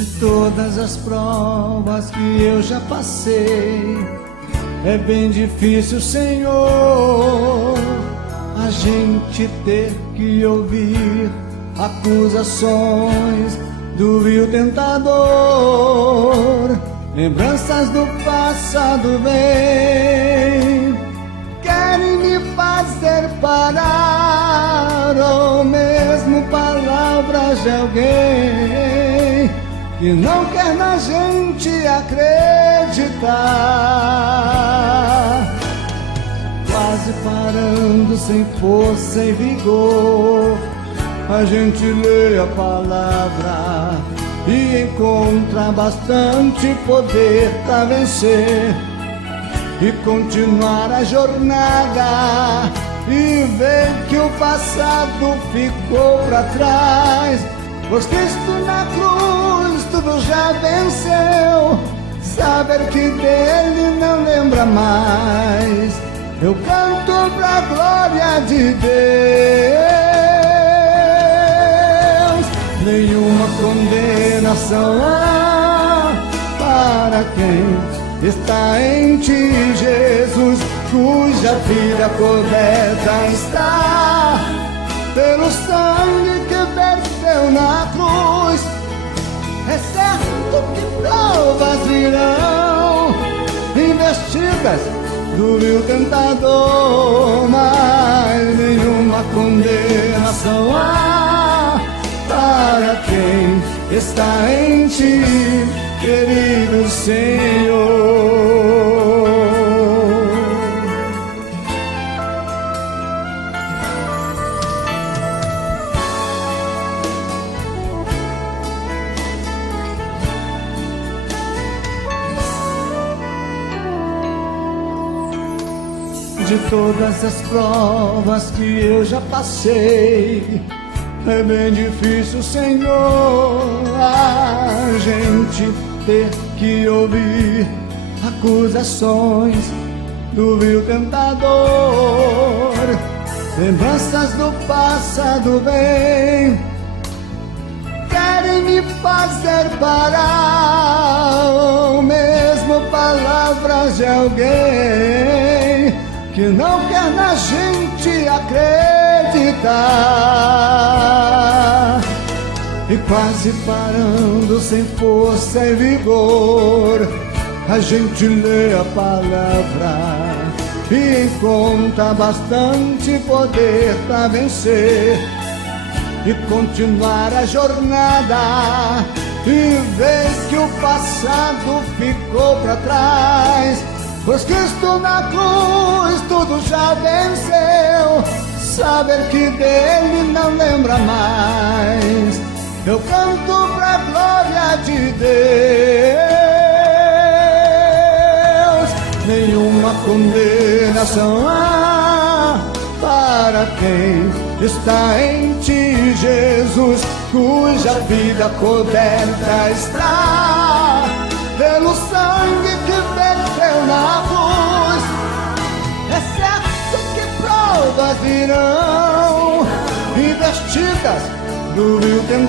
De todas as provas que eu já passei, é bem difícil, Senhor, a gente ter que ouvir acusações do vil tentador. Lembranças do passado vêm, querem me fazer parar, ou mesmo palavras de alguém que não quer na gente acreditar. Quase parando, sem força e vigor, a gente lê a palavra e encontra bastante poder para vencer e continuar a jornada, e ver que o passado ficou para trás, pois Cristo na cruz tudo já venceu. Saber que dele não lembra mais, eu canto pra glória de Deus. Nenhuma condenação há para quem está em ti, Jesus, cuja vida coberta está pelo sangue que verteu na cruz. É certo que provas virão, investidas do vil tentador, mas nenhuma condenação há para quem está em ti, querido Senhor. De todas as provas que eu já passei, é bem difícil, Senhor, a gente ter que ouvir acusações do vil tentador. Lembranças do passado vêm, querem me fazer parar, ou mesmo palavras de alguém que não quer na gente acreditar. E quase parando, sem força e vigor, a gente lê a palavra e encontra bastante poder para vencer e continuar a jornada, e ver que o passado ficou para trás, pois Cristo na cruz tudo já venceu. Saber que dele não lembra mais, eu canto pra glória de Deus. Nenhuma condenação há para quem está em ti, Jesus, cuja vida coberta está pelo sangue que verteu na cruz. É certo que provas virão, investidas do vil tentador.